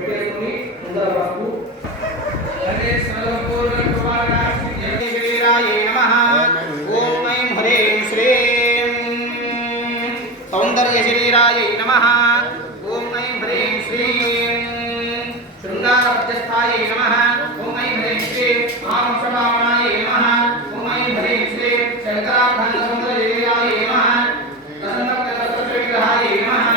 పెట్టేసుకొని ముందర వరకు ఓం ఐం హ్రీం శ్రీం సౌందర్య శరీరాయ నమః ఓం ఐం హ్రీం శ్రీం శృంగారవజ్రస్థాయ నమః ఓం ఐం హ్రీం శ్రీం ఆంశభావనాయ నమః ఓం ఐం హ్రీం శ్రీం శంకరాభరణ సౌందర్య శరీరాయ నమః ప్రసన్నకర విగ్రహాయ నమః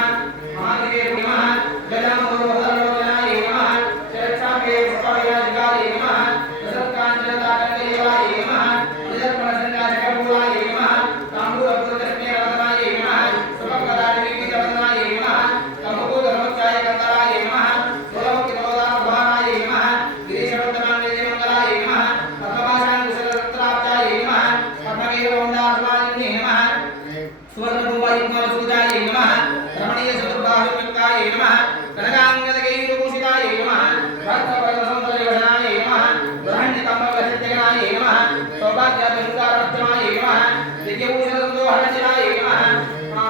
మహాదేవ నమః గజామోహరలోచనాయ నమః శరక్షాపే పుష్పవిరాజికాయ నమః ప్రసత్కాంచనదాకండేవాయ నమః నిజర్పణ సంధ్యాశకభూరాయ నమః తాంబూలపురదర్శనేరవదనాయ నమః సుభగదాడివిజవదనాయ నమః కంబభూధర్మచ్చాయ కందరాయ నమః స్థూలముఖితోదానభానాయ నమః గిరీశవర్ధనాయ నమః పద్మభాషాంకుశలరత్నాబ్జాయ నమః పద్మవీరవందాసుమాలిన్యే నమః సువర్ణభూపాయుగ్మవసూజాయ నమః రమణీయ చతుర్బాహుయుక్తాయ నమః కనకాంగదగైర్భూషితాయ నమః భక్తపరమసౌందర్యవశనాయ నమః బృహన్నికంబవశత్యగనాయ నమః సౌభాగ్యదుర్గారత్యమాయ నమః దివ్యభూషణసందోహరచనాయ నమః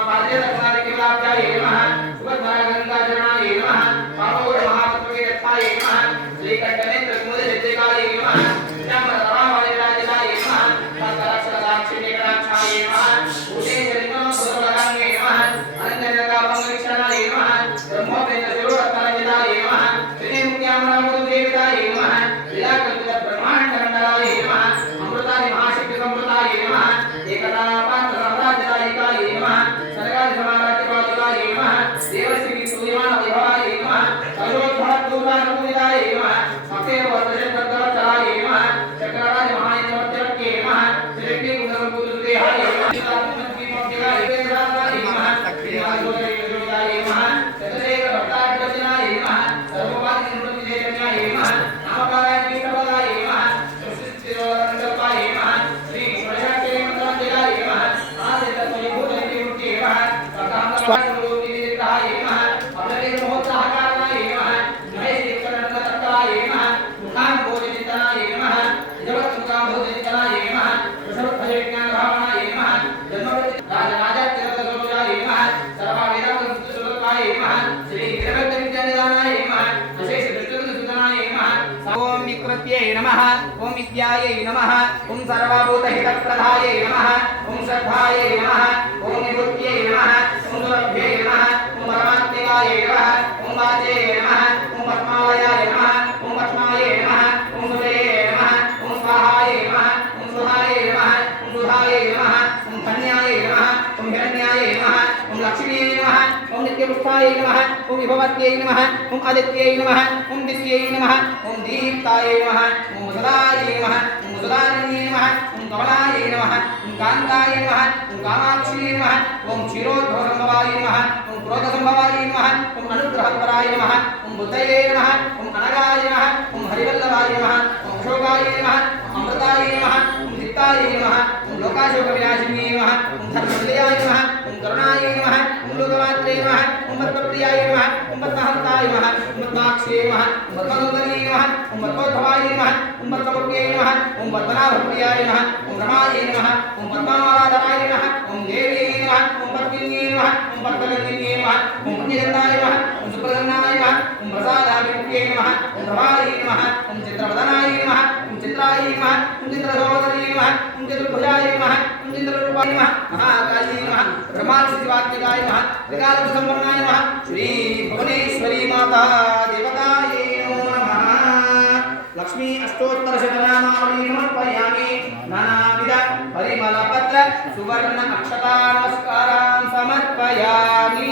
పాద్యదక్షిణాదిక్యలాభ్యాయ నమః సుభద్రాగంగాచరణాయ నమః పామోర మహాపద్మవీరత్వాయ నమః శ్రీకంఠనేత్రకుముదశత్రికాయ నమః శ్యామరరామాయరాజనాయ నమః భక్తరక్షణదాక్షిణ్యకటాక్షాయ నమః భూషేశ్వరిమనోసురవరాన్యే నమః అనంతజనకాభంగవీక్షణాయ నమః బ్రహ్మోపేంద్రశిరోరత్నరంజితాయ నమః శ్రీముఖ్యామరామోదేవితాయ నమః లీలాకల్పిత బ్రహ్మాండమండలాయ నమః అమృతాది మహాశక్తి సంవృతాయ నమః ఏకతాపాత్ర సామ్రాజ్యదాయికాయ నమః సరగాది సమారాజ్యపాదుకాయ నమః దేవశ్రీ సూర్యమాన వైభవాయ నమః సర్వోద్భవద్భూతానుభూతిదాయ నమః అక్షేర వర్ధశంకరవచ్చలాయ నమః చక్రరాజ మహాయంత్రవర్త్యవర్త్యే నమః శ్రీలక్ష్మీ గుణసంపూతుదేహాయ నమః శ్రీరామకృష్ణమూర్తిగాయ నమః శ్రీరాజోదయోదాయ నమః చంద్రశేఖర భట్టాధిపత్యనాయ నమః సర్వపాది నివృత్తి చైతన్యాయ నమః నామకారాయ కృష్ణపదాయ నమః సృష్టిస్థిరోరంగల్పాయ నమః శ్రీ స్వరశాక్తే మంత్రవంత్యాయ నమః ఆదిత్యస్వయభూతనిత్యమూర్తి నమః ప్రకాండస్వరూపినిగ్రహాయ నమః అమరవీర మహోత్సాహకారణాయ నమః మహేశ్వరనందతత్కాయ నమః ముఖాంబోధిచిత్తనాయ నమః నిజవత్ముఖాంబోధిచిత్తనాయ నమః వృషభధ్వజవిజ్ఞానభావనాయ నమః జన్మవృత్తి రాజరాజాత్యరథసరోజాయ నమః సర్వవేదాంతసుతకాయ నమః శ్రీ వీరభద్రవిద్యానిదానాయ నమః అశేష దృష్టసుతనాయ నమః ఓం వికృత్యై నమః ఓం విద్యాయై నమః ఓం సర్వభూతహితప్రదాయై నమః ఓం శ్రద్ధాయై నమః ఓం నివృత్యై నమః ఓం సురభ్యై నమః ఓం పరమాత్మికాయై నమః ఓం వాచే నమః ఓం పద్మాలయాయ నమః ఓం పద్మాయే నమః ఓం సుదయే నమః ఓం స్వాహాయే నమః ఓం సుధాయే నమః ఓం సుధాయే నమః ఓం ధన్యాయే నమః ఓం హిరణ్యాయే నమః ఓం లక్ష్మీయే నమః ఓం నిత్యపుష్టాయే నమః ఓం విభవత్యై నమః ఓం ఆదిత్యై నమః ఓం దిత్యై నమః ఓం దీప్తాయే నమః ఓం వసుదాయే నమః ఓం వసుదారిణ్యే నమః ఓం కమలాయే నమః ఓం కాంతాయే నమః ఓం కామాక్షియే నమః ఓం క్షీరోద్భవసంభవాయ నమః ఓం క్రోధసంభవాయ నమః ఓం అనుగ్రహపరాయ నమః ఓం బుద్ధయే నమః ఓం అనగాయ నమః ఓం హరివల్లభాయ నమః ఓం అశోకాయ నమః ఓం అమృతాయ నమః ఓం చిత్తాయ నమః ఓం లోకాశోక వినాశిన్యే నమః ఓం ధర్మనిలయాయ నమః ఓం కరుణాయ నమః ఓం లోకమాత్రే నమః ఓం పద్మప్రియాయ నమః ఓం పద్మహంతాయ నమః ఓం పద్మాక్షే నమః ఓం పద్మసుందరీ నమః ఓం పద్మోద్భవాయ నమః ఓం పద్మముఖ్యే నమః ఓం పద్మనాభప్రియాయ నమః ఓం రమాయ నమః ఓం పద్మారాధనాయ నమః ఓం దేవీ నమః ఓం పద్మిన్యే నమః ఓం పద్మగంధిన్యే నమః ఓం పుణ్యగంధాయ నమః ఓం సుప్రసన్నాయ నమః ఓం ప్రసాదాభిముఖ్యే నమః ఓం ప్రభాయ నమః ఓం చిత్రవదనాయ నమః ఓం చిత్రాయ నమః ఓం చిత్రసోదరీ నమః ఓం చతుర్భుజాయ నమః ఓం చంద్రరూపాయ నమః మహాకాళీ నమః బ్రహ్మాశివాత్మికాయ నమః త్రికాలసంపన్నాయ నమః శ్రీ భువనేశ్వరీ మాతా దేవతాయే నమో నమః లక్ష్మీ అష్టోత్తర శతనామావళి సమర్పయామి నానావిధ పరిమళపత్ర సువర్ణ అక్షతా నమస్కారాన్ సమర్పయామి